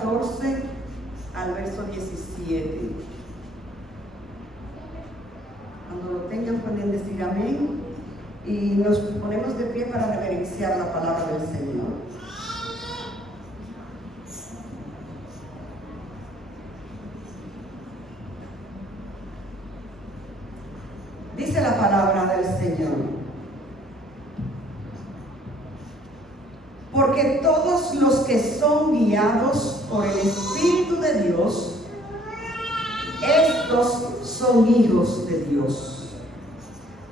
14 al verso 17. Cuando lo tengan pueden decir amén y nos ponemos de pie para reverenciar la palabra del Señor. Dice la palabra del Señor: porque todos los que son guiados por el Espíritu de Dios, estos son hijos de Dios.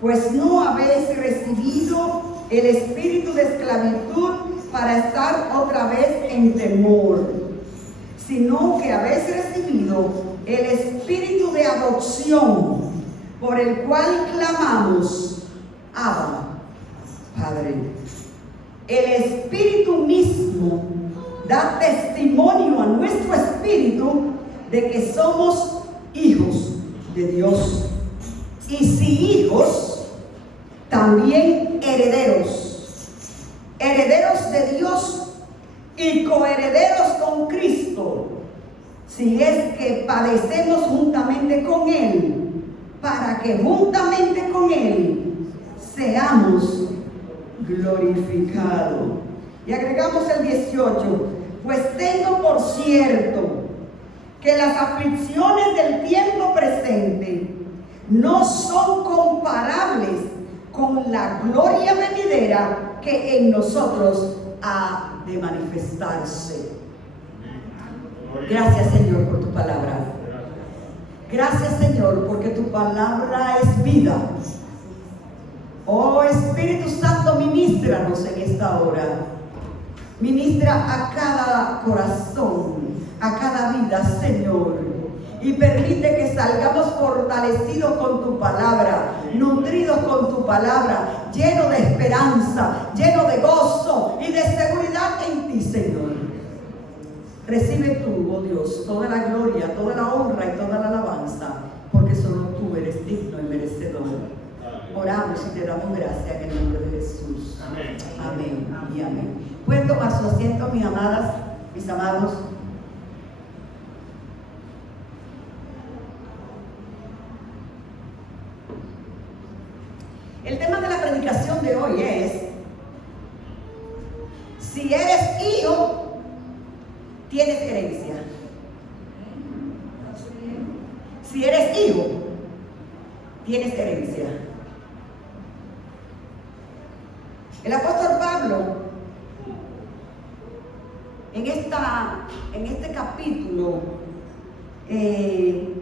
Pues no habéis recibido el espíritu de esclavitud para estar otra vez en temor, sino que habéis recibido el espíritu de adopción, por el cual clamamos: Abba, Padre. El Espíritu mismo da testimonio a nuestro espíritu de que somos hijos de Dios. Y si hijos, también herederos, herederos de Dios y coherederos con Cristo, si es que padecemos juntamente con Él, para que juntamente con Él seamos glorificados. Y agregamos el 18: pues tengo por cierto que las aflicciones del tiempo presente no son comparables con la gloria venidera que en nosotros ha de manifestarse. Gracias, Señor, por tu palabra. Gracias, Señor, porque tu palabra es vida. Oh Espíritu Santo, ministranos en esta hora. Ministra a cada corazón, a cada vida, Señor, y permite que salgamos fortalecidos con tu palabra, nutridos con tu palabra, llenos de esperanza, llenos de gozo y de seguridad en ti, Señor. Recibe tú, oh Dios, toda la gloria, toda la honra y toda la alabanza, porque solo tú eres digno y merecedor. Oramos y te damos gracias en el nombre de Jesús. Amén. Amén y amén. Pueden tomar su asiento, mis amadas, mis amados. El tema de la predicación de hoy es: si eres hijo, tienes herencia. Si eres hijo, tienes herencia. El apóstol Pablo, en este capítulo de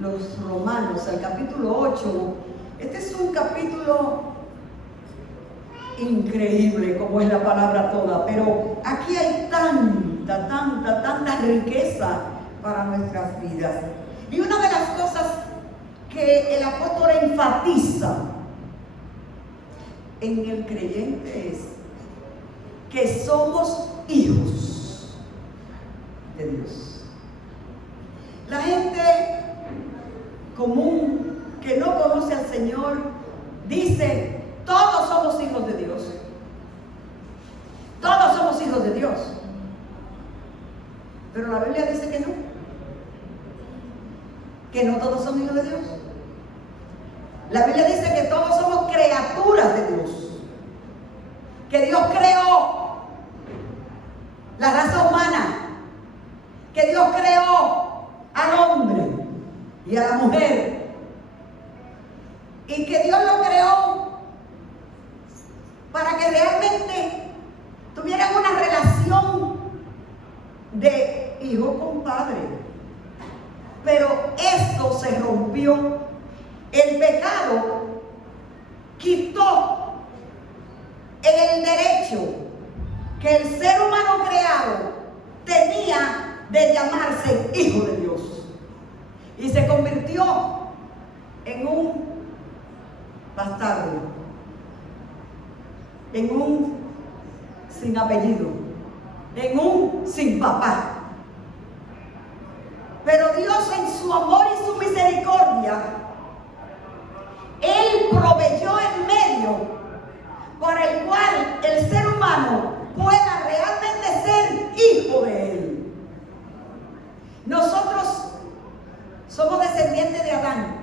los Romanos, el capítulo 8, este es un capítulo increíble, como es la palabra toda, pero aquí hay tanta riqueza para nuestras vidas. Y una de las cosas que el apóstol enfatiza en el creyente es que somos hijos de Dios. La gente común que no conoce al Señor dice: todos somos hijos de Dios. Todos somos hijos de Dios. Pero la Biblia dice que no todos son hijos de Dios. La Biblia dice que todos somos criaturas de Dios, que Dios creó la raza humana, que Dios creó al hombre y a la mujer, y que Dios lo creó para que realmente tuvieran una relación de hijo con padre. Pero eso se rompió. El pecado quitó el derecho que el ser humano creado tenía de llamarse hijo de Dios, y se convirtió en un bastardo, en un sin apellido, en un sin papá. Pero Dios, en su amor y su misericordia, Él proveyó el medio por el cual el ser humano pueda realmente ser hijo de Adán.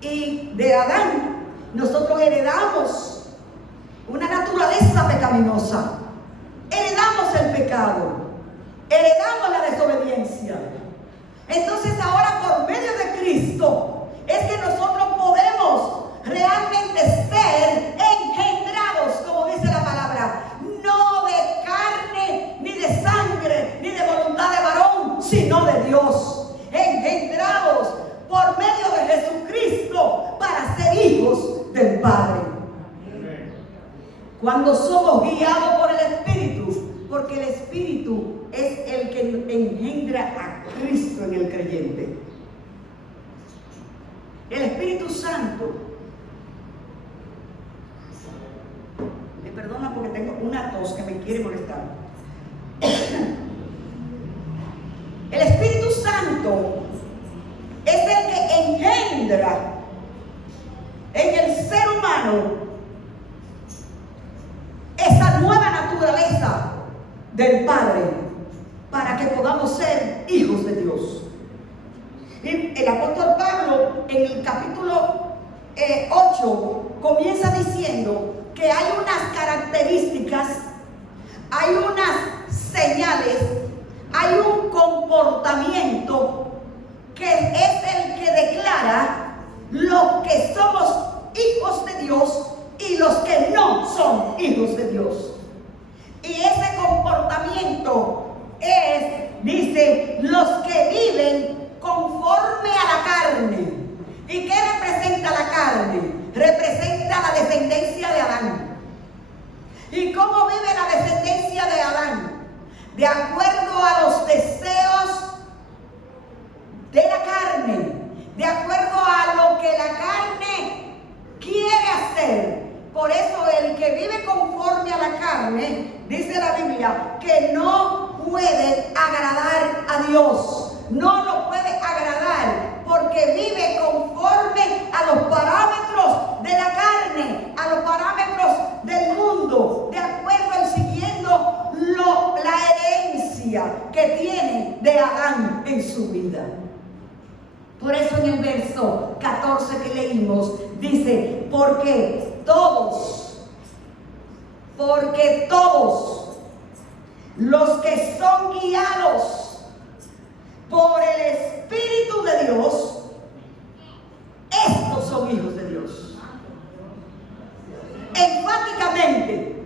Y de Adán nosotros heredamos una naturaleza pecaminosa. Heredamos el pecado. Heredamos la desobediencia. Entonces ahora por medio de Cristo es que nosotros podemos realmente ser engendrados, como dice la palabra, no de carne, ni de sangre, ni de voluntad de varón, sino de Dios. Engendrados por medio de Jesucristo para ser hijos del Padre. Cuando somos guiados por el Espíritu, porque el Espíritu es el que engendra a Cristo en el creyente. El Espíritu Santo, me perdona porque tengo una tos que me quiere molestar. El Espíritu Santo es el que engendra en el ser humano esa nueva naturaleza del Padre para que podamos ser hijos de Dios. Y el apóstol Pablo en el capítulo 8 comienza diciendo que hay unas características, hay unas señales, hay un comportamiento que es el que declara los que somos hijos de Dios y los que no son hijos de Dios. Y ese comportamiento es, dice, los que viven conforme a la carne. ¿Y qué representa la carne? Representa la descendencia de Adán. ¿Y cómo vive la descendencia de Adán? De acuerdo a los deseos de la carne, de acuerdo a lo que la carne quiere hacer. Por eso el que vive conforme a la carne, dice la Biblia, que no puede agradar a Dios. No lo puede agradar porque vive conforme a los parámetros de la carne, a los parámetros del mundo, de acuerdo y siguiendo la herencia que tiene de Adán en su vida. Por eso en el verso 14 que leímos dice, porque todos los que son guiados por el Espíritu de Dios, estos son hijos de Dios. Enfáticamente,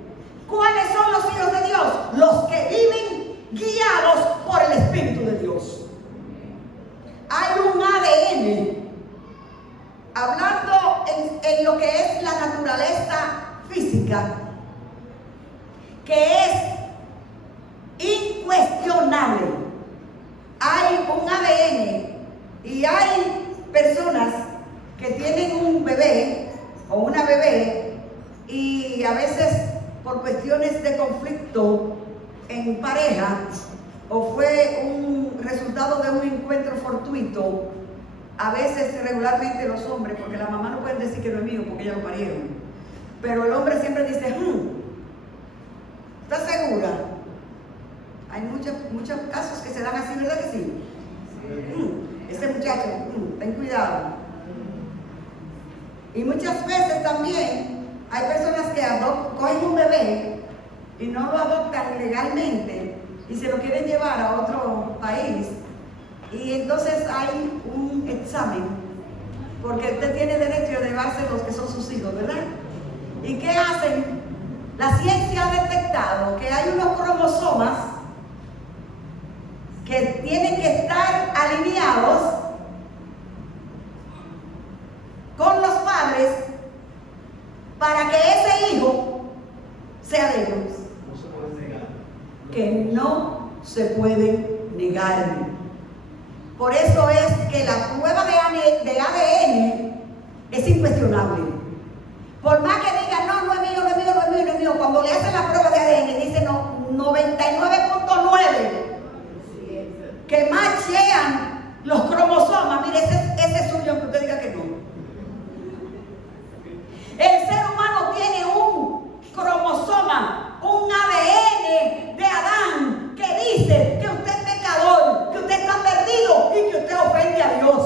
¿cuáles son los hijos de Dios? Los que viven guiados por el Espíritu de Dios. Hay un ADN, hablando en lo que es la naturaleza física, que es incuestionable. Hay un ADN y hay personas que tienen un bebé o una bebé y a veces por cuestiones de conflicto en pareja o fue un resultado de un encuentro fortuito, a veces regularmente los hombres, porque la mamá no pueden decir que no es mío porque ellos lo parieron, pero el hombre siempre dice, ¿estás segura? Hay muchos casos que se dan así, ¿verdad que sí? Ese muchacho, ten cuidado. Y muchas veces también hay personas que cogen un bebé y no lo adoptan legalmente y se lo quieren llevar a otro país. Y entonces hay un examen, porque usted tiene derecho a llevarse los que son sus hijos, ¿verdad? ¿Y qué hacen? La ciencia ha detectado que hay unos cromosomas que tienen que estar alineados con los padres para que ese hijo sea de ellos. No se puede negar. Que no se puede negar. Por eso es que la prueba de ADN es incuestionable. Por más que digan, no es mío, no es mío, no es mío, no es mío, cuando le hacen la prueba de ADN dice no, 99.9 que machean los cromosomas. Mire, ese es suyo, aunque usted diga que no. El ser humano tiene un cromosoma, un ADN de Adán que dice que usted es pecador, que usted está perdido y que usted ofende a Dios.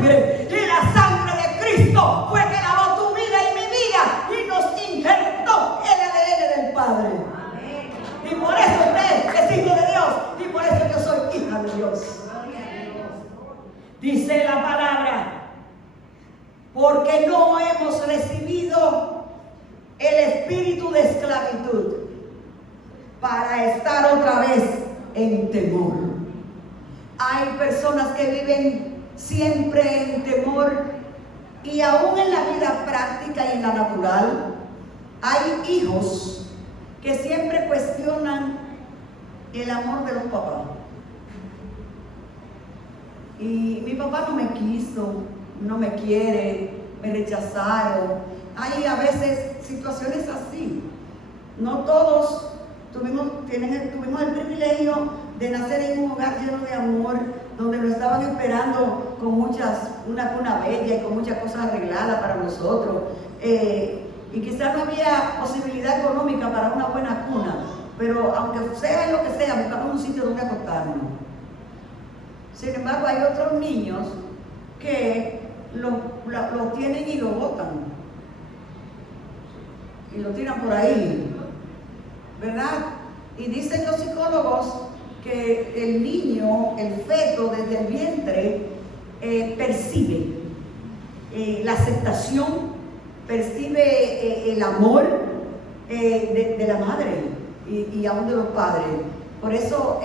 sangre. Y la sangre de Cristo fue que lavó tu vida y mi vida y nos injertó el ADN del Padre. Y por eso usted es hijo de Dios y por eso yo soy hija de Dios. Dice la palabra, porque no hemos recibido el espíritu de esclavitud para estar otra vez en temor. Hay personas que viven siempre en temor y aún en la vida práctica y en la natural hay hijos que siempre cuestionan el amor de los papás. Y mi papá no me quiso, no me quiere, me rechazaron. Hay a veces situaciones así. No todos tuvimos el privilegio de nacer en un hogar lleno de amor, donde nos estaban esperando con una cuna bella y con muchas cosas arregladas para nosotros. Y quizás no había posibilidad económica para una buena cuna, pero aunque sea en lo que sea, buscamos un sitio donde acostarnos. Sin embargo, hay otros niños que lo tienen y lo botan. Y lo tiran por ahí, ¿verdad? Y dicen los psicólogos que el niño, el feto desde el vientre, percibe la aceptación, percibe el amor de la madre y aún de los padres. Por eso,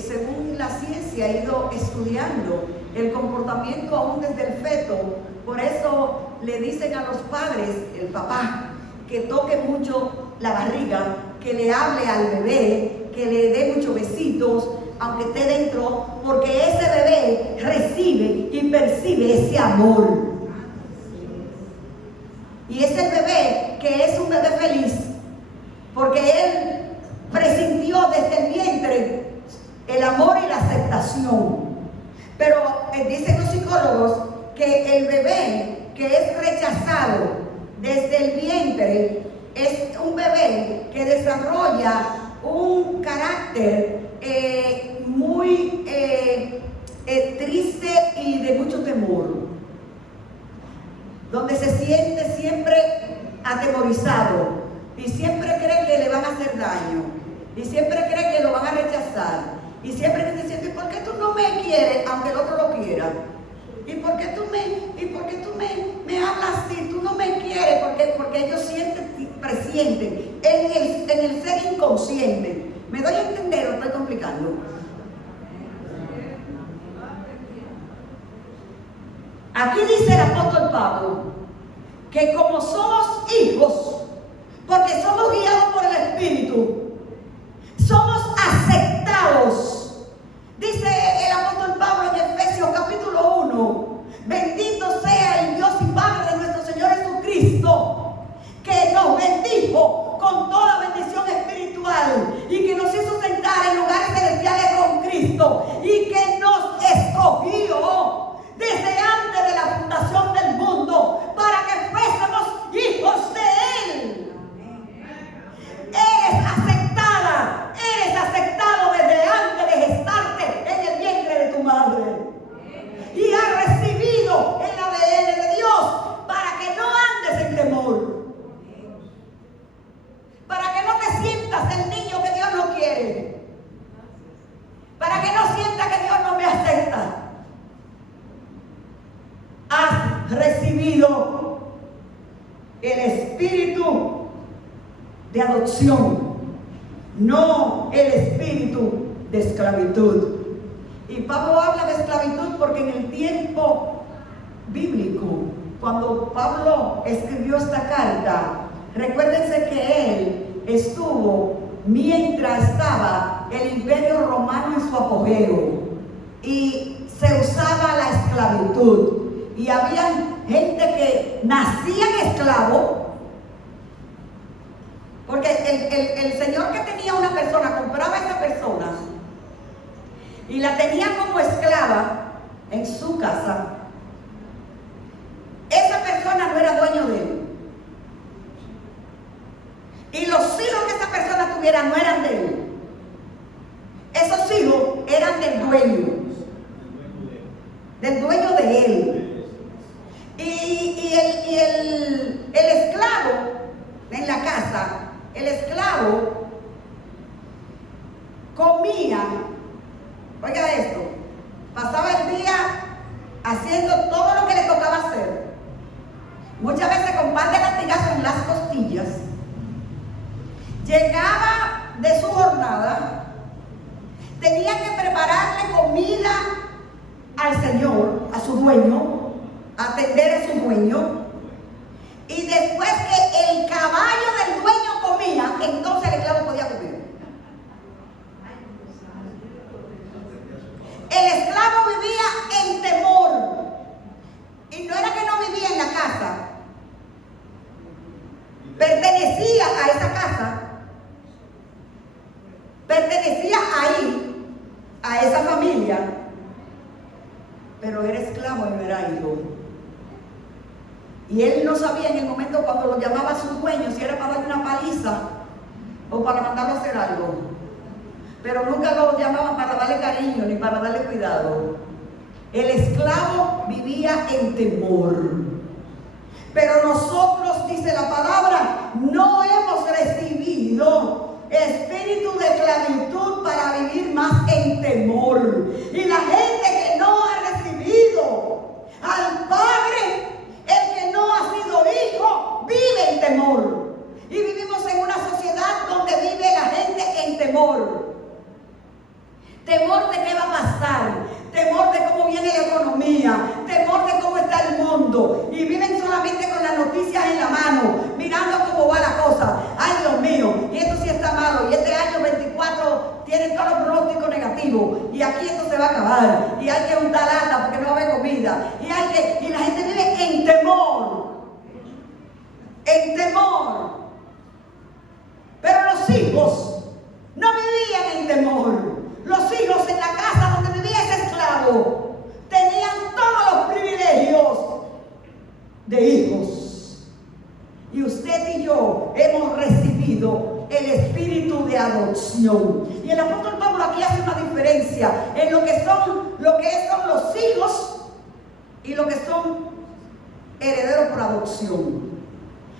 según la ciencia ha ido estudiando el comportamiento aún desde el feto, por eso le dicen a los padres, el papá, que toque mucho la barriga, que le hable al bebé, que le dé muchos besitos, aunque esté dentro, porque ese bebé recibe y percibe ese amor. Y es el bebé que es un bebé feliz, porque él presintió desde el vientre el amor y la aceptación. Pero dicen los psicólogos que el bebé que es rechazado desde el vientre es un bebé que desarrolla un carácter muy triste y de mucho temor, donde se siente siempre atemorizado y siempre cree que le van a hacer daño y siempre cree que lo van a rechazar y siempre está diciendo, ¿y por qué tú no me quieres aunque el otro lo quiera? ¿Y por qué tú me hablas así? Tú no me quieres porque ellos presienten en el ser inconsciente. ¿Me doy a entender o estoy complicando? Aquí dice el apóstol Pablo que como somos hijos, porque somos guiados por el Espíritu, somos aceptados. Dice el apóstol Pablo en Efesios capítulo 1, bendito sea el Dios y Padre de nuestro Señor Jesucristo, que nos bendijo con toda bendición espiritual y que nos hizo sentar en lugares celestiales con Cristo y que nos escogió desde antes de la fundación del mundo para que fuésemos hijos de Él. Eres aceptado desde antes de gestarte en el vientre de tu madre. Y has recibido el ADN de Dios para que no andes en temor. Para que no te sientas el niño que Dios no quiere. Para que no sientas que Dios no me acepta. Has recibido el espíritu de adopción, no el espíritu de esclavitud. Y Pablo habla de esclavitud porque en el tiempo bíblico, cuando Pablo escribió esta carta, recuérdense que él estuvo mientras estaba el imperio romano en su apogeo y se usaba la esclavitud. Y había gente que nacían esclavos, porque el señor que tenía una persona compraba a esa persona y la tenía como esclava en su casa. Esa persona no era dueño de él. Y los hijos que esa persona tuviera no eran de él. Esos hijos eran del dueño. del dueño de él. Y el esclavo en la casa, el esclavo comía, oiga esto, pasaba el día haciendo todo lo que le tocaba hacer, muchas veces con pan de latigazo en las costillas. Llegaba de su jornada, tenía que prepararle comida al Señor, a su dueño, atender a su dueño, y después que el caballo del dueño comía, entonces el esclavo podía comer. El esclavo vivía en temor, y no era que no vivía en la casa, pertenecía a esa casa, pertenecía ahí, a esa familia, pero era esclavo y no era hijo. Y él no sabía en el momento cuando lo llamaba a su dueño si era para darle una paliza o para mandarlo a hacer algo. Pero nunca lo llamaban para darle cariño ni para darle cuidado. El esclavo vivía en temor. Pero nosotros, dice la palabra, no hemos recibido espíritu de esclavitud para vivir más en temor. Y la gente que no ha recibido al Padre, el que no ha sido hijo, vive en temor. Y vivimos en una sociedad donde vive la gente en temor. Temor de qué va a pasar, temor de cómo viene la economía, temor de cómo está el mundo. Y viven solamente con las noticias en la mano, mirando cómo va la cosa. Ay, Dios mío, y esto sí está malo, y este año 24 tiene todos los pronósticos negativos, y aquí esto se va a acabar, y hay que juntar lata porque no va a haber comida, y la gente vive en temor. En temor. Pero los hijos no vivían en temor. Los hijos en la casa donde vivía ese esclavo tenían todos los privilegios de hijos. Y usted y yo hemos recibido el espíritu de adopción. Y el apóstol Pablo aquí hace una diferencia en lo que son los hijos y lo que son herederos por adopción.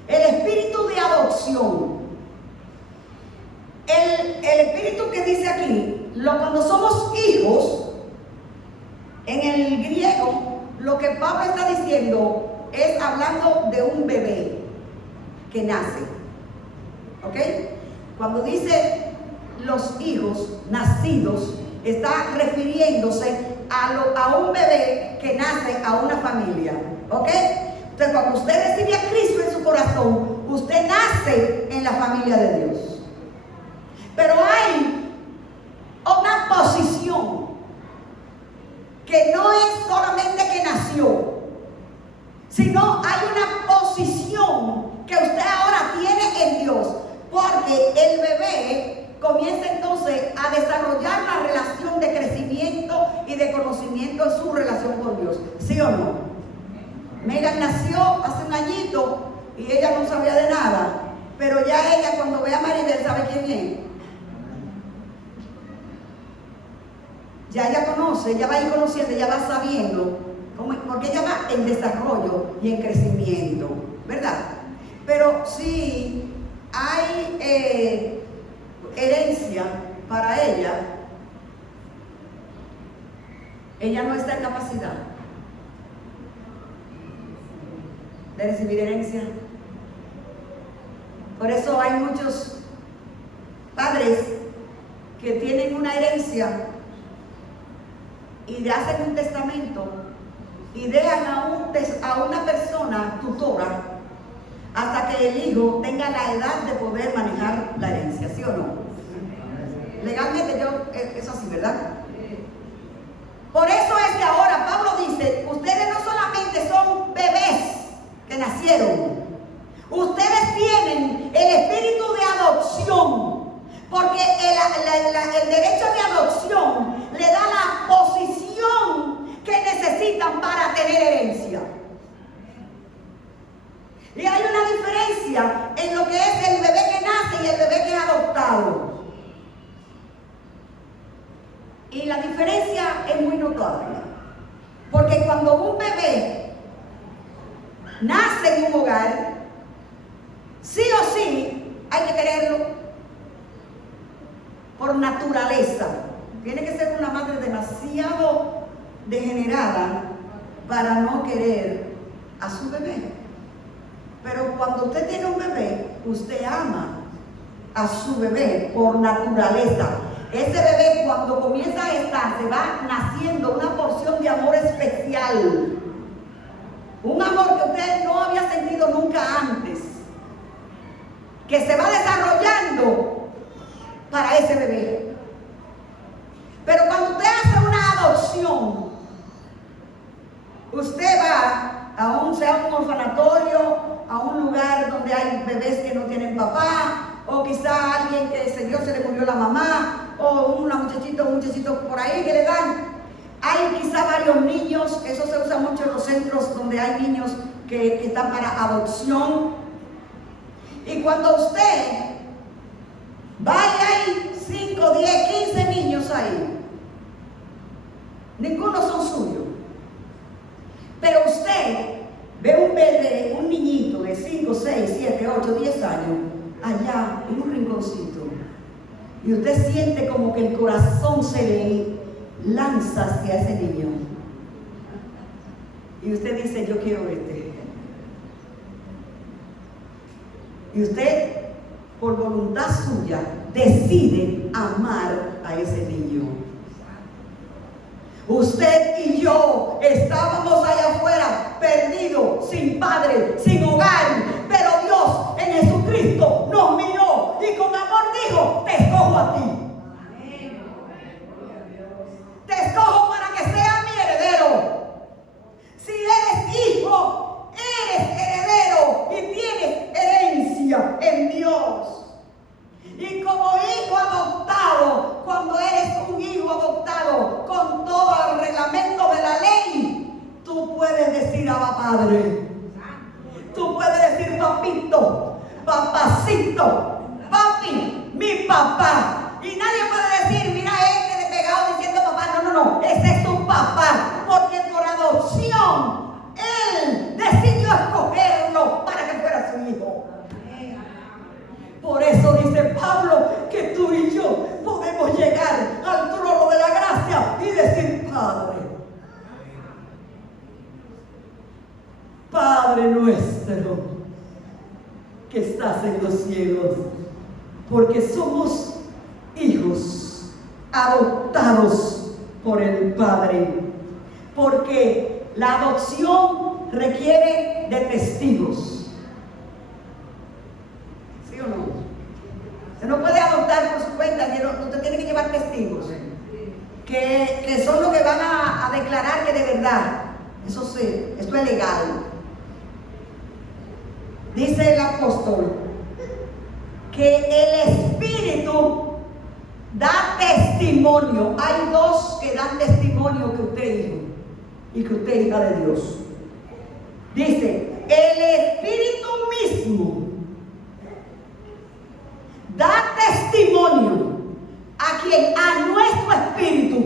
El espíritu de adopción. El espíritu que dice aquí, cuando somos hijos, en el griego, lo que Pablo está diciendo es hablando de un bebé que nace. ¿Ok? Cuando dice los hijos nacidos, está refiriéndose a un bebé que nace a una familia. ¿Ok? Entonces, cuando usted recibe a Cristo en su corazón, usted nace en la familia de Dios. Pero hay una posición que no es solamente que nació, sino hay una posición que usted ahora tiene en Dios, porque el bebé comienza entonces a desarrollar la relación de crecimiento y de conocimiento en su relación con Dios. ¿Sí o no? Megan nació hace un añito y ella no sabía de nada, pero ya ella cuando ve a Maribel sabe quién es. Ya ella conoce, ella va a ir conociendo, ella va sabiendo, porque ella va en desarrollo y en crecimiento, ¿verdad? Pero si hay herencia para ella no está en capacidad de recibir herencia. Por eso hay muchos padres que tienen una herencia y le hacen un testamento y dejan a una persona tutora hasta que el hijo tenga la edad de poder manejar la herencia, ¿sí o no? Legalmente eso así, ¿verdad? Por eso es que ahora Pablo dice, ustedes no solamente son bebés que nacieron, ustedes tienen el espíritu de adopción, porque el derecho de adopción le da la posición que necesitan para tener herencia. Y hay una diferencia en lo que es el bebé que nace y el bebé que es adoptado. Y Porque cuando un bebé nace en un hogar, sí o sí hay que quererlo por naturaleza. Tiene que ser una madre demasiado degenerada para no querer a su bebé. Pero cuando usted tiene un bebé, usted ama a su bebé por naturaleza. Ese bebé, cuando comienza a estar, se va naciendo una porción de amor especial. Un amor que usted no había sentido nunca antes, que se va desarrollando para ese bebé. Pero cuando usted hace una adopción, usted va sea un orfanatorio, a un lugar donde hay bebés que no tienen papá, o quizá alguien que se le murió la mamá, o un muchachito por ahí que le dan. Hay quizá varios niños, eso se usa mucho en los centros donde hay niños que están para adopción. Y cuando usted va y hay 5, 10, 15 niños ahí, ninguno son suyos. Pero usted ve un bebé, un niñito de 5, 6, 7, 8, 10 años, allá en un rinconcito, y usted siente como que el corazón se le lanza hacia ese niño. Y usted dice, yo quiero este. Y usted, por voluntad suya, decide amar a ese niño. Usted y yo estábamos allá afuera, perdidos, sin padre, sin hogar, pero Dios en Jesucristo nos miró y con amor dijo, te escojo a ti. Te escojo para que seas mi heredero. Si eres hijo, eres heredero y tienes herencia en Dios. Y como hijo adoptado, cuando eres un hijo adoptado con todo el reglamento de la ley, tú puedes decir Abba Padre. Tú puedes decir papito, papacito, papi, mi papá. Y nadie puede decir, mira este de pegado diciendo papá. No, ese es tu papá. Porque por adopción, él decidió escogerlo para que fuera su hijo. Por eso dice Pablo que tú y yo podemos llegar al trono de la gracia y decir, Padre, Padre nuestro que estás en los cielos, porque somos hijos adoptados por el Padre, porque la adopción requiere de testigos. ¿Sí o no? Usted no puede adoptar por su cuenta, usted tiene que llevar testigos que son los que van a declarar que de verdad, eso es legal. Dice el apóstol que el Espíritu da testimonio. Hay dos que dan testimonio que usted es hijo y que usted es hija de Dios. Dice, el Espíritu mismo da testimonio a quien, a nuestro espíritu.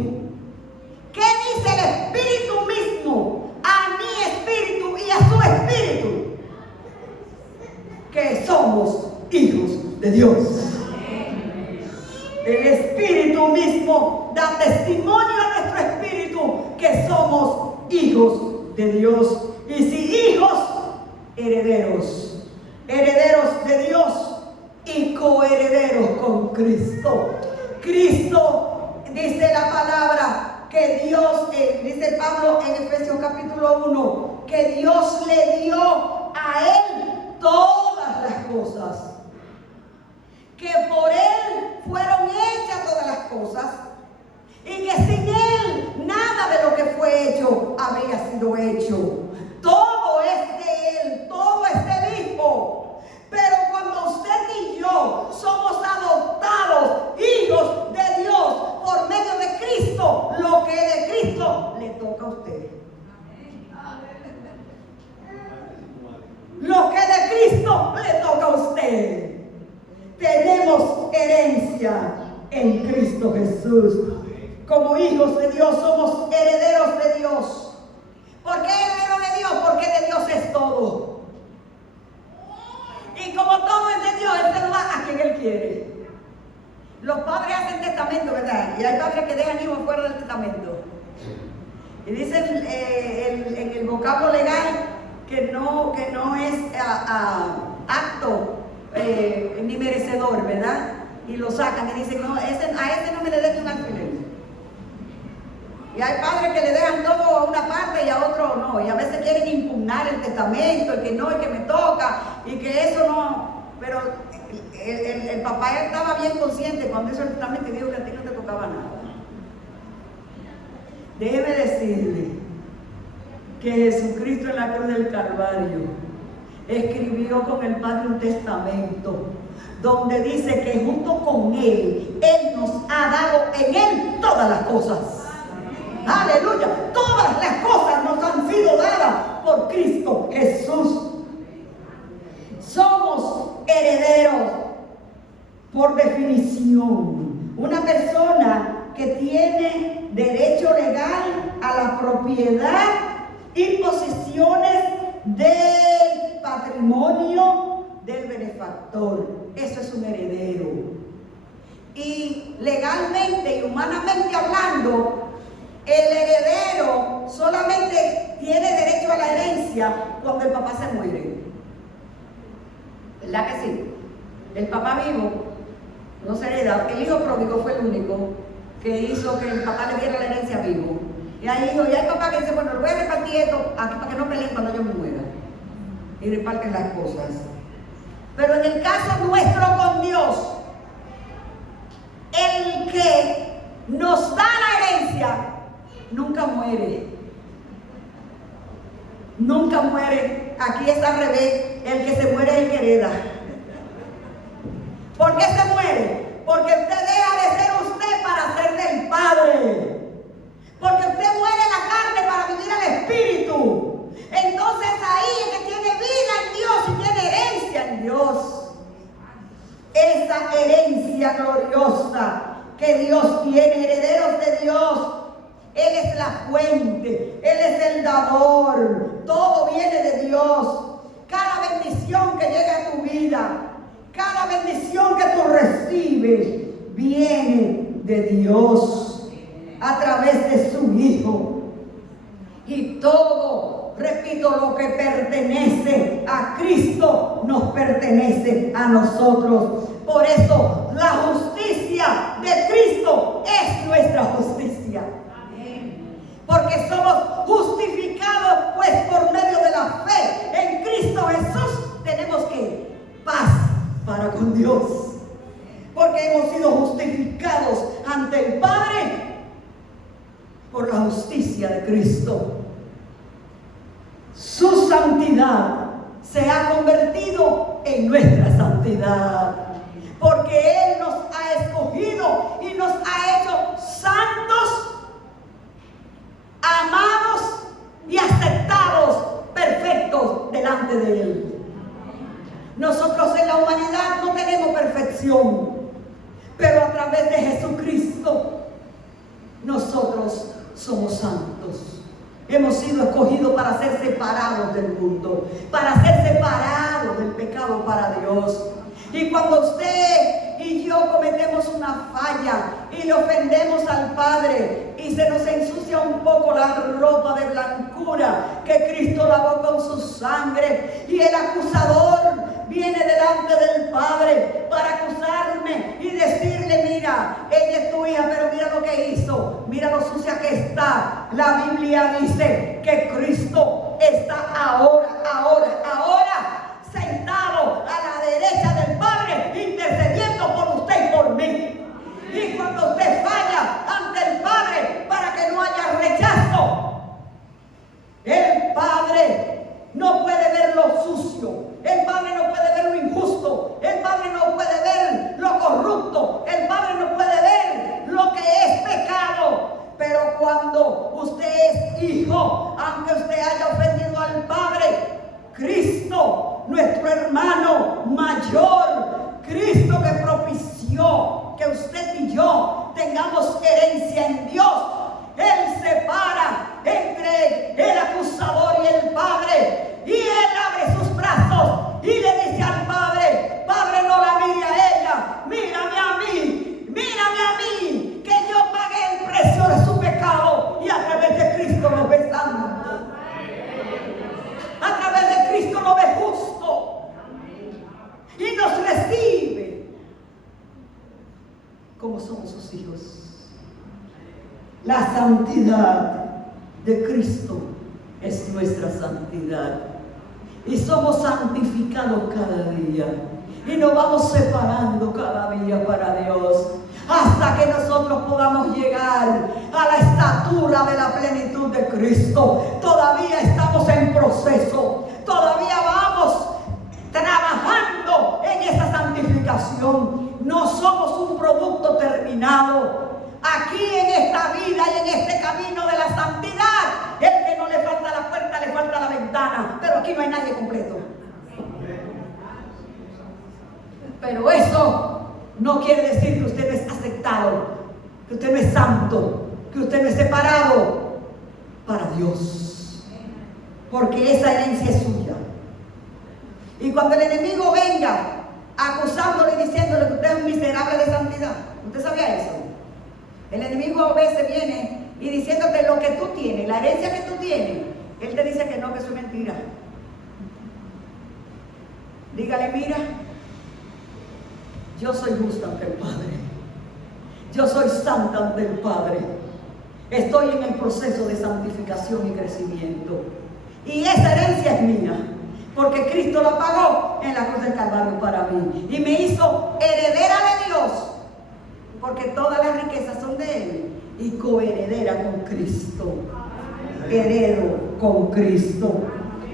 ¿Qué dice el Espíritu mismo a mi espíritu y a su espíritu? Que somos hijos de Dios. El Espíritu mismo da testimonio a nuestro espíritu que somos hijos de Dios. Y si hijos, herederos, herederos de Dios y coherederos con Cristo. Cristo, dice la palabra, que Dios, dice Pablo en Efesios capítulo 1, que Dios le dio a él todas las cosas, que por él fueron hechas todas las cosas, y que sin él nada de lo que fue hecho habría sido hecho. Todo es de él, todo es del Hijo. Pero cuando usted y yo somos adoptados, hijos de Dios, por medio de Cristo, lo que es de Cristo le toca a usted. Lo que es de Cristo le toca a usted. Tenemos herencia en Cristo Jesús. Como hijos de Dios somos herederos de Dios. dicen en el vocablo legal que no es acto ni merecedor, ¿verdad? Y lo sacan y dicen, no, a ese no me le deje un alfiler. Y hay padres que le dejan todo a una parte y a otro no, y a veces quieren impugnar el testamento, y que no, y que me toca, y que eso no. Pero el papá estaba bien consciente cuando hizo el testamento y dijo que a ti no te tocaba nada. Déjeme decirle que Jesucristo en la cruz del Calvario escribió con el Padre un testamento donde dice que junto con Él nos ha dado en Él todas las cosas. Aleluya, todas las cosas nos han sido dadas por Cristo Jesús. Somos herederos por definición. Una persona que tiene derecho legal a la propiedad y posesiones del patrimonio del benefactor. Eso es un heredero. Y legalmente y humanamente hablando, el heredero solamente tiene derecho a la herencia cuando el papá se muere. ¿Verdad que sí? El papá vivo no se hereda. El hijo pródigo fue el único que hizo que el papá le diera la herencia vivo. Y hay papá que dice, bueno, le voy a repartir esto aquí para que no peleen cuando yo me muera. Y reparten las cosas. Pero en el caso nuestro con Dios, el que nos da la herencia nunca muere. Nunca muere. Aquí es al revés. El que se muere es el que hereda. ¿Por qué se muere? Porque usted deja de ser usted para ser del Padre. Porque usted muere en la carne para vivir al Espíritu. Entonces ahí es que tiene vida en Dios y tiene herencia en Dios. Esa herencia gloriosa que Dios tiene, herederos de Dios. Él es la fuente, Él es el dador. Todo viene de Dios. Cada bendición que llega a tu vida, cada bendición que tú recibes, viene de Dios a través de su Hijo. Y todo, repito, lo que pertenece a Cristo nos pertenece a nosotros. Por eso la justicia de Cristo es nuestra justicia. Porque somos justificados pues por medio de la fe en Cristo Jesús. Tenemos que paz para con Dios. Porque hemos sido justificados ante el Padre por la justicia de Cristo. Su santidad se ha convertido en nuestra santidad. Porque Él nos ha escogido y nos ha hecho santos, amados y aceptados, perfectos delante de Él. Nosotros en la humanidad no tenemos perfección, pero a través de Jesucristo nosotros somos santos. Hemos sido escogidos para ser separados del mundo, para ser separados del pecado para Dios. Y cuando usted y yo cometemos una falla y le ofendemos al Padre y se nos ensucia un poco la ropa de blancura que Cristo lavó con su sangre, y el acusador viene delante del Padre para acusarme y decirle, mira, ella es tu hija, pero mira lo que hizo, mira lo sucia que está. La Biblia dice que Cristo está ahora sentado a la derecha del Padre, intercediendo por usted y por mí. Y cuando usted falla ante el Padre para que no haya rechazo, el Padre no puede ver lo sucio, el Padre no puede ver lo injusto, el Padre no puede ver lo corrupto, el Padre no puede ver lo que es pecado. Pero cuando usted es hijo, aunque usted haya ofendido al Padre, Cristo, nuestro hermano mayor, Cristo que propició que usted y yo tengamos herencia en Dios, Él separa entre el acusador y el Padre, y Él abre sus brazos y le dice al Padre, Padre, no la mire a ella, mírame a mí, que yo pagué el precio de su pecado y a través de Cristo nos ves La santidad de Cristo es nuestra santidad. Y somos santificados cada día. Y nos vamos separando cada día para Dios. Hasta que nosotros podamos llegar a la estatura de la plenitud de Cristo. Todavía estamos en proceso. Todavía vamos trabajando en esa santificación. No somos un producto terminado. Aquí en esta vida y en este camino de la santidad, el que no le falta la puerta, le falta la ventana. Pero aquí no hay nadie completo. Pero eso no quiere decir que usted no es aceptado, que usted no es santo, que usted no es separado para Dios. Porque esa herencia es suya. Y cuando el enemigo venga acusándole y diciéndole que usted es un miserable de santidad, ¿usted sabía eso? El enemigo a veces viene y diciéndote lo que tú tienes, la herencia que tú tienes, él te dice que no, que eso es mentira. Dígale, mira, yo soy justa ante el Padre. Yo soy santa ante el Padre. Estoy en el proceso de santificación y crecimiento. Y esa herencia es mía. Porque Cristo la pagó en la cruz del Calvario para mí. Y me hizo heredera de Dios. Porque todas las riquezas son de Él. Y coheredera con Cristo. Heredo con Cristo.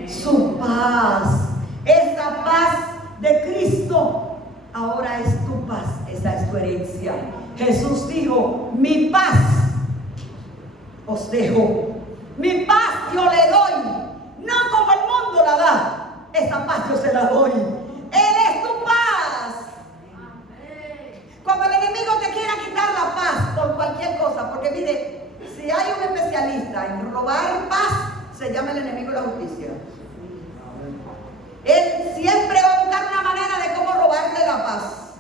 Su paz. Esa paz de Cristo ahora es tu paz, esa es tu herencia. Jesús dijo, mi paz os dejo, mi paz yo le doy, no como el mundo la da, esa paz yo se la doy. Él es tu paz. Cuando el enemigo te quiera quitar la paz por cualquier cosa, porque mire, si hay un especialista en robar paz, se llama el enemigo de la justicia. Él siempre va a buscar una manera de cómo robarle la paz.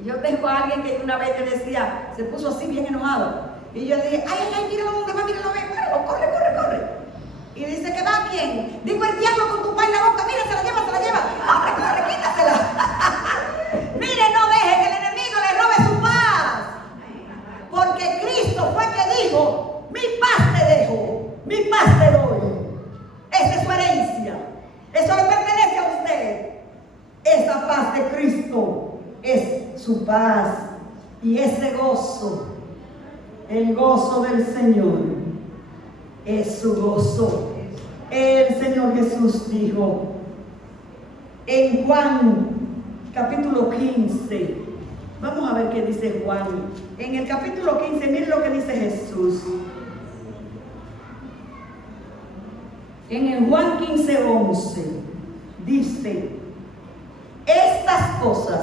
Y yo tengo a alguien que una vez le decía, se puso así bien enojado. Y yo le dije, ay, míralo donde va, míralo, ven, corre. Y dice, ¿que va quién? Digo, el diablo con tu pan en la boca, mira, se la lleva. Corre, quítasela. Mire, no deje que el enemigo le robe su paz. Porque Cristo fue que dijo, mi paz te dejo, mi paz te doy. Esa es su herencia. Eso le pertenece a usted. Esa paz de Cristo es su paz. Y ese gozo, el gozo del Señor, es su gozo. El Señor Jesús dijo en Juan capítulo 15. Vamos a ver qué dice Juan. En el capítulo 15, miren lo que dice Jesús. En el Juan 15:11 dice, estas cosas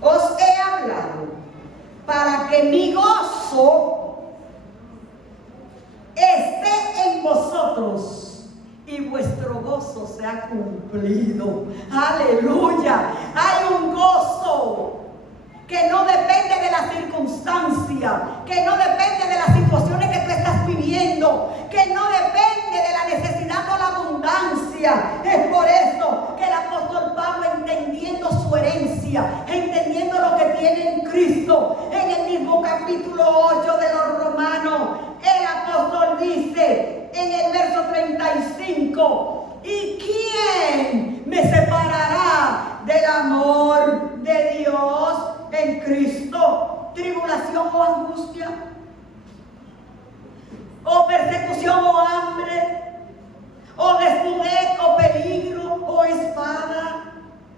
os he hablado para que mi gozo esté en vosotros y vuestro gozo sea cumplido. Aleluya. Hay un gozo que no depende de la circunstancia, que no depende de las situaciones que tú estás viviendo, que no depende de la necesidad o la abundancia. Es por eso que el apóstol Pablo, entendiendo su herencia, entendiendo lo que tiene en Cristo, en el mismo capítulo 8 de los Romanos, el apóstol dice en el verso 35, ¿y quién me separará del amor de Dios en Cristo? ¿Tribulación o angustia? ¿O persecución o hambre? ¿O desnudez o peligro o espada?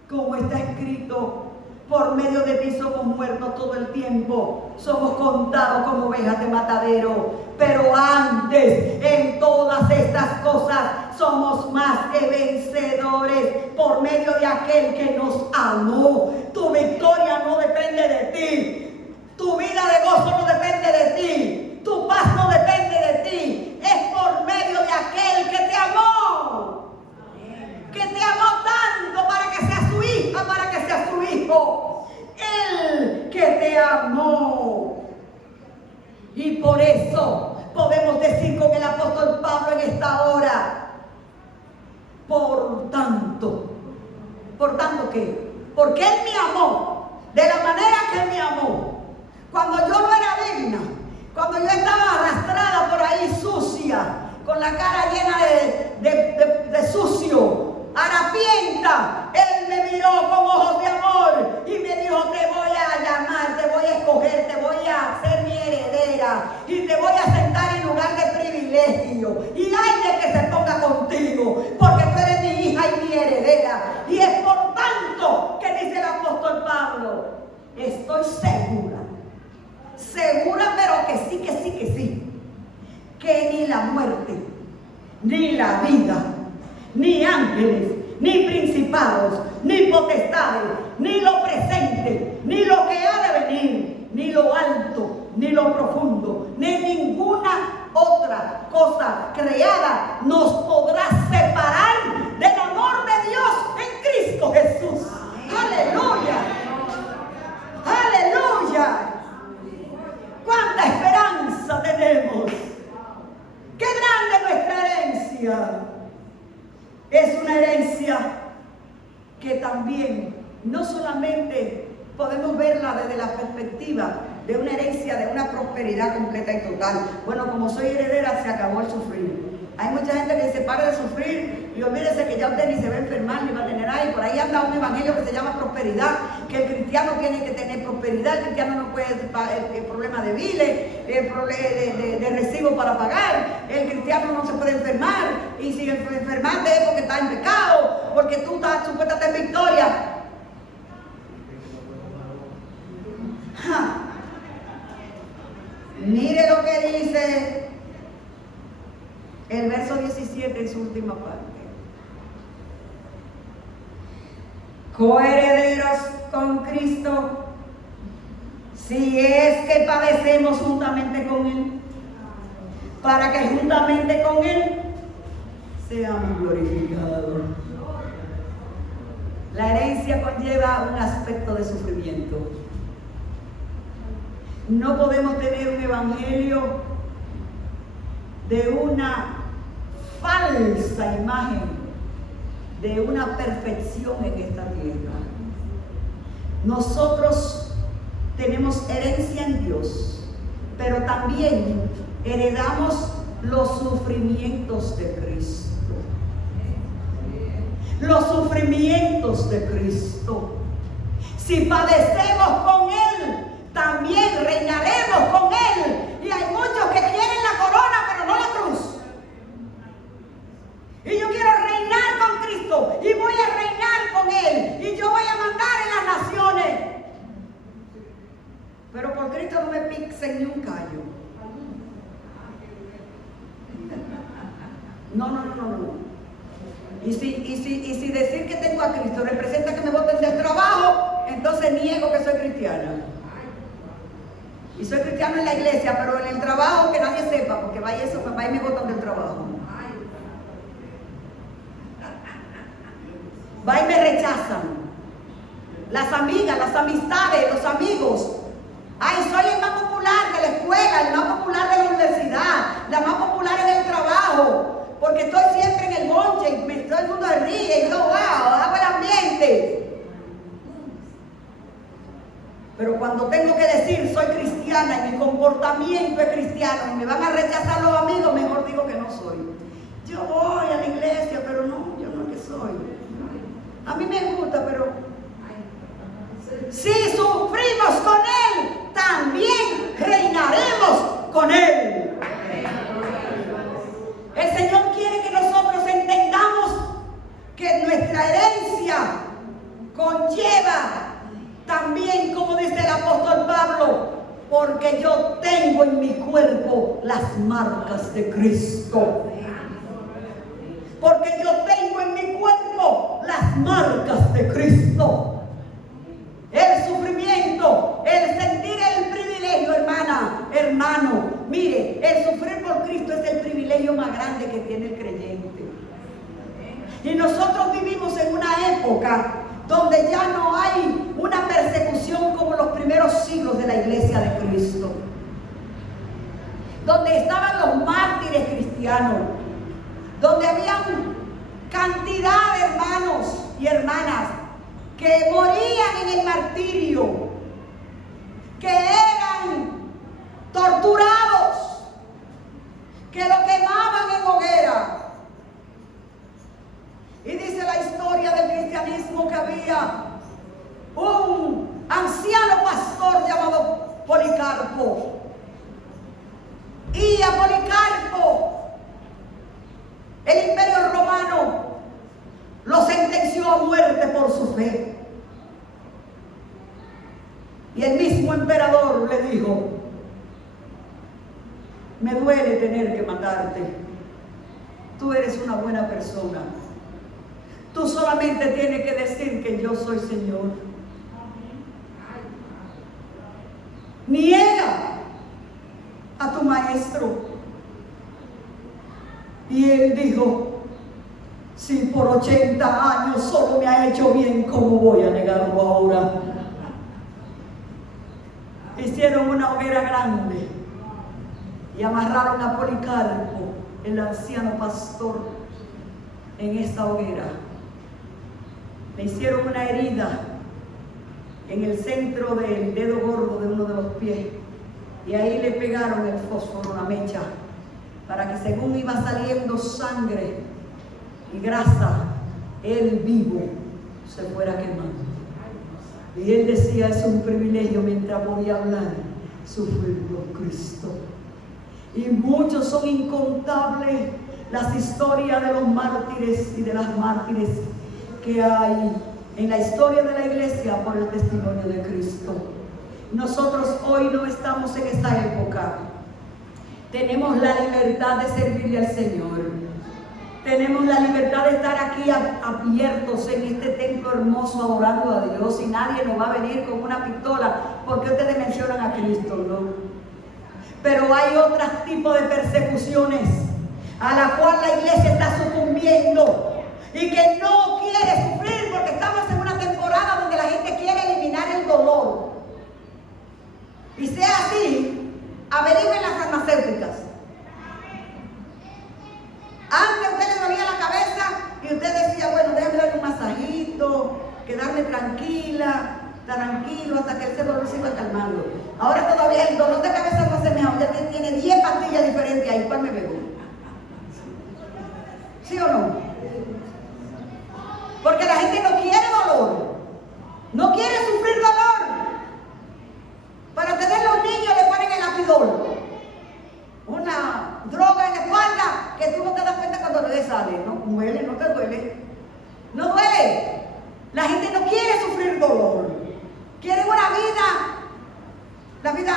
Como está escrito, por medio de ti somos muertos todo el tiempo, somos contados como ovejas de matadero. Pero antes, en todas estas cosas, somos más que vencedores por medio de aquel que nos amó. Tu victoria no depende de ti. Tu vida de gozo no depende de ti. Tu paz no depende de ti. Es por medio de aquel que te amó. Que te amó tanto para que seas su hija, para que seas su hijo. Él que te amó. Y por eso podemos decir con el apóstol Pablo en esta hora, por tanto ¿qué? Porque Él me amó de la manera que Él me amó. cuando yo no era digna, cuando yo estaba arrastrada por ahí sucia, con la cara llena de sucio, harapienta, Él me miró con ojos de amor y me dijo: te voy a llamar, te voy a escoger, te voy a hacer mi heredera y te voy a sentar en lugar de privilegio. Y hay de que se ponga contigo, porque tú eres mi hija y mi heredera. Y es por tanto que dice el apóstol Pablo: estoy segura, pero que sí, que ni la muerte, ni la vida, ni ángeles, ni principados, ni potestades, ni lo presente, ni lo que ha de venir, ni lo alto, ni lo profundo, ni ninguna otra cosa creada nos podrá separar del amor de Dios en Cristo Jesús. ¡Aleluya! ¡Aleluya! ¡Cuánta esperanza tenemos! ¡Qué grande nuestra herencia! Es una herencia que también no solamente podemos verla desde la perspectiva de una herencia, de una prosperidad completa y total. Bueno, como soy heredera, se acabó el sufrir. Hay mucha gente que dice: pare de sufrir y olvídese que ya usted ni se va a enfermar ni va a tener ahí. Por ahí anda un evangelio que se llama prosperidad, que el cristiano tiene que tener prosperidad, el cristiano no puede el problema de biles, de recibo para pagar, el cristiano no se puede enfermar, y si enfermarte es porque está en pecado, porque tú estás supuestamente en victoria. Mire lo que dice el verso 17 en su última parte: coherederos con Cristo, si es que padecemos juntamente con Él, para que juntamente con Él seamos glorificados. La herencia conlleva un aspecto de sufrimiento. No podemos tener un evangelio de una falsa imagen de una perfección en esta tierra. Nosotros tenemos herencia en Dios, pero también heredamos los sufrimientos de Cristo. Los sufrimientos de Cristo. Si padecemos con Él, también reinaremos con Él. Y hay muchos que quieren la corona, pero no la cruz. Y yo quiero reinar con Cristo, y voy a reinar con Él, y yo voy a mandar en las naciones. Pero por Cristo no me pixen ni un callo. No. Y si decir que tengo a Cristo representa que me boten del trabajo, entonces niego que soy cristiana. Y soy cristiano en la iglesia, pero en el trabajo que nadie sepa, porque vaya y me botan del trabajo. Va y me rechazan. Las amigas, las amistades, los amigos. Ay, soy el más popular de la escuela, el más popular de la universidad, la más popular en el trabajo, porque estoy siempre en el bonche y todo el mundo se ríe y yo, wow, hago el ambiente. Pero cuando tengo que decir soy cristiana y mi comportamiento es cristiano y me van a rechazar los amigos, mejor digo que no soy. Yo voy a la iglesia, pero no, yo no es que soy. A mí me gusta, pero si sufrimos con Él, también reinaremos con Él. El Señor quiere que nosotros entendamos que nuestra herencia conlleva también, como dice el apóstol Pablo, porque yo tengo en mi cuerpo las marcas de Cristo. Porque yo tengo en mi cuerpo las marcas de Cristo. El sufrimiento, el sentir el privilegio, hermano, mire, el sufrir por Cristo es el privilegio más grande que tiene el creyente. Y nosotros vivimos en una época donde ya no hay una persecución como los primeros siglos de la iglesia de Cristo, donde estaban los mártires cristianos, donde había cantidad de hermanos y hermanas que morían en el martirio, que eran torturados, que lo quemaban en hoguera. Y dice la historia del cristianismo que había un anciano pastor llamado Policarpo. Y a Policarpo, el imperio romano lo sentenció a muerte por su fe. Y el mismo emperador le dijo: me duele tener que matarte. Tú eres una buena persona. Tú solamente tienes que decir que yo soy Señor. Niega a tu maestro. Y él dijo: si por 80 años solo me ha hecho bien, ¿cómo voy a negarlo ahora? Hicieron una hoguera grande y amarraron a Policarpo, el anciano pastor, en esa hoguera. Le hicieron una herida en el centro del dedo gordo de uno de los pies, y ahí le pegaron el fósforo, una mecha, para que según iba saliendo sangre y grasa, él vivo se fuera quemando. Y él decía: es un privilegio, mientras voy a hablar, sufrir por Cristo. Y muchos, son incontables las historias de los mártires y de las mártires que hay en la historia de la iglesia por el testimonio de Cristo. Nosotros hoy no estamos en esa época. Tenemos la libertad de servirle al Señor. Tenemos la libertad de estar aquí abiertos en este templo hermoso adorando a Dios, y nadie nos va a venir con una pistola porque ustedes mencionan a Cristo, ¿no? Pero hay otros tipos de persecuciones a la cual la iglesia está sucumbiendo y que no quiere sufrir, porque estamos en una temporada donde la gente quiere eliminar el dolor. Y sea así, averigüen las farmacéuticas. Antes a usted le dolía la cabeza y usted decía: bueno, déjame darle un masajito, quedarme tranquilo hasta que ese dolor se iba calmando. Ahora todavía el dolor de cabeza no se me ha, ya tiene 10 pastillas diferentes ahí. ¿Cuál me bebo? ¿Sí o no? Porque la gente no quiere dolor, no quiere sufrir dolor. Para tener los niños le ponen el apidol, una droga en la espalda que tú no te das cuenta cuando le sale. No duele, no te duele, no duele. La gente no quiere sufrir dolor, quiere una vida, la vida,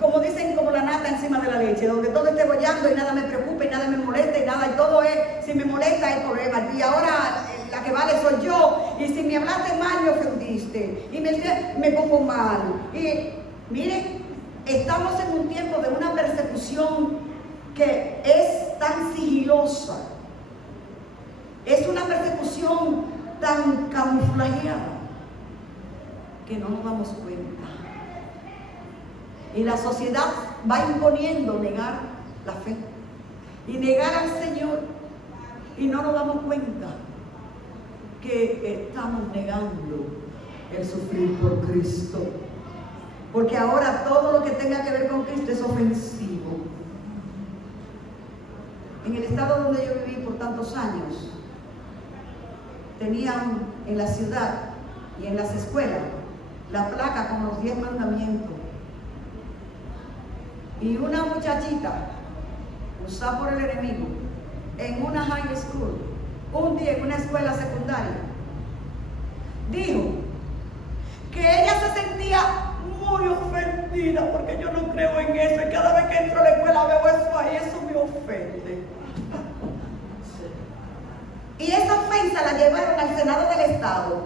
como dicen, como la nata encima de la leche, donde todo esté bollando y nada me preocupa y nada me molesta y nada, y todo es, si me molesta hay problemas, y ahora la que vale soy yo, y si me hablaste mal me ofendiste, y me pongo mal. Y miren, estamos en un tiempo de una persecución que es tan sigilosa, es una persecución tan camuflajeada que no nos damos cuenta. Y la sociedad va imponiendo negar la fe y negar al Señor, y no nos damos cuenta que estamos negando el sufrir por Cristo, porque ahora todo lo que tenga que ver con Cristo es ofensivo. En el estado donde yo viví por tantos años, tenían en la ciudad y en las escuelas la placa con los 10 mandamientos. Y una muchachita, usada por el enemigo, en una high school, un día en una escuela secundaria, dijo que ella se sentía muy ofendida porque yo no creo en eso, y cada vez que entro a la escuela veo eso ahí, eso me ofende. Y esa ofensa la llevaron al Senado del Estado,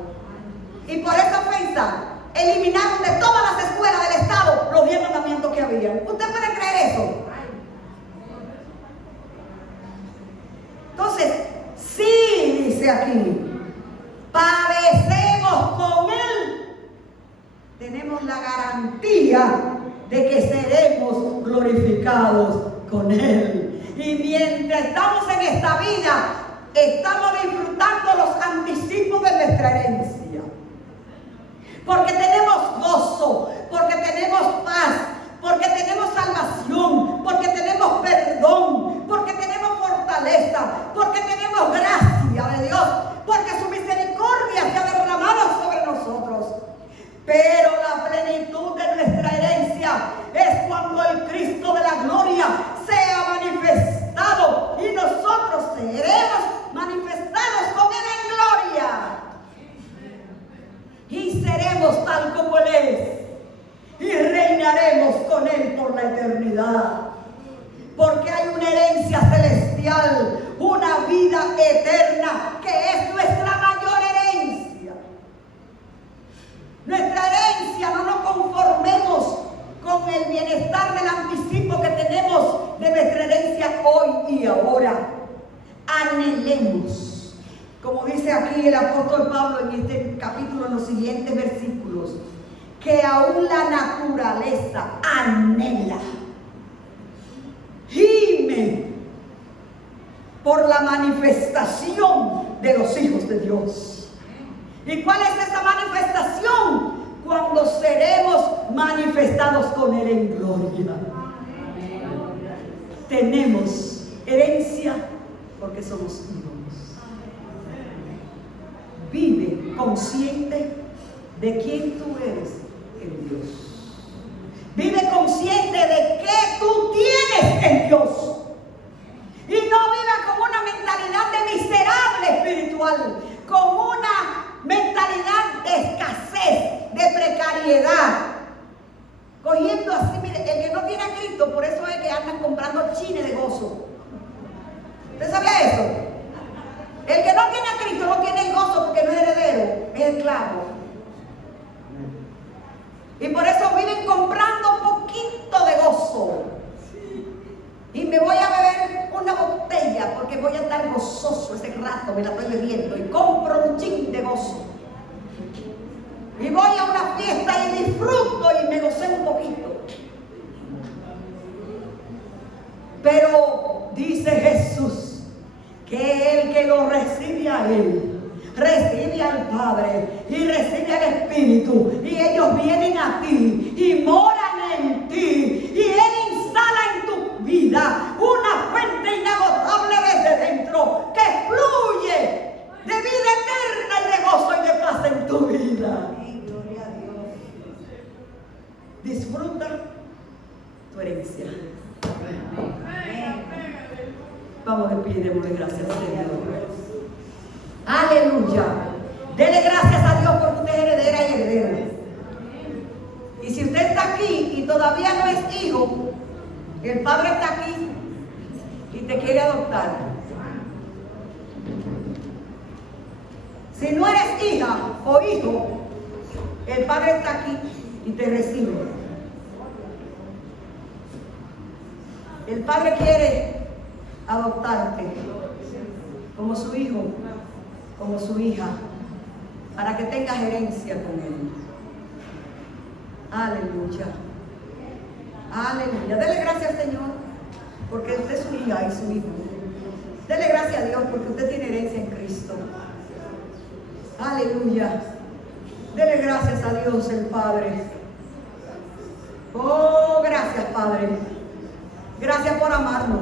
y por esa ofensa eliminaron de todas las escuelas del Estado los 10 mandamientos que habían. ¿Usted puede creer eso? Entonces, sí, dice aquí, padecemos con Él, tenemos la garantía de que seremos glorificados con Él. Y mientras estamos en esta vida, estamos disfrutando los anticipos de nuestra herencia. Porque tenemos gozo, porque tenemos paz, porque tenemos salvación, porque tenemos perdón, porque tenemos fortaleza, porque tenemos gracia de Dios, porque su misericordia se ha derramado sobre nosotros. Pero la plenitud de nuestra herencia es cuando el Cristo de la gloria sea manifestado y nosotros seremos manifestados con Él en gloria. Y seremos tal como Él es. Y reinaremos con Él por la eternidad. Porque hay una herencia celestial, una vida eterna, que es nuestra mayor herencia. Nuestra herencia, no nos conformemos con el bienestar del anticipo que tenemos de nuestra herencia hoy y ahora. Anhelemos, como dice aquí el apóstol Pablo en este capítulo, en los siguientes versículos, que aún la naturaleza anhela, gime por la manifestación de los hijos de Dios. ¿Y cuál es esa manifestación? Cuando seremos manifestados con Él en gloria. Tenemos herencia porque somos hijos. Vive consciente de quién tú eres en Dios. Vive consciente de qué tú tienes en Dios. Y no viva con una mentalidad de miserable espiritual, con una mentalidad de escasez, de precariedad. Cogiendo así, mire, el que no tiene a Cristo, por eso es que andan comprando chines de gozo. ¿Usted sabía eso? El que no tiene a Cristo no tiene el gozo porque no es heredero, es esclavo. Y por eso viven comprando poquito de gozo. Y me voy a beber una botella porque voy a estar gozoso ese rato, me la estoy bebiendo. Y compro un chin de gozo. Y voy a una fiesta y disfruto y me gocé un poquito. Pero dice Jesús que el que lo recibe a Él, recibe al Padre y recibe al Espíritu, y ellos vienen a ti y moran en ti, y Él instala en tu vida una fuente inagotable desde dentro que fluye de vida eterna y de gozo y de paz en tu vida. Gloria a Dios. Disfruta tu herencia. Vamos de pie y démosle gracias al Señor. Aleluya. Dele gracias a Dios porque usted es heredera y heredero. Y si usted está aquí y todavía no es hijo, el Padre está aquí y te quiere adoptar. Si no eres hija o hijo, el Padre está aquí y te recibe. El Padre quiere adoptarte como su hijo, como su hija, para que tengas herencia con Él. Aleluya. Aleluya. Dele gracias al Señor porque usted es su hija y su hijo. Dele gracias a Dios porque usted tiene herencia en Cristo. Aleluya. Dele gracias a Dios el Padre. Oh, gracias Padre. Gracias por amarnos.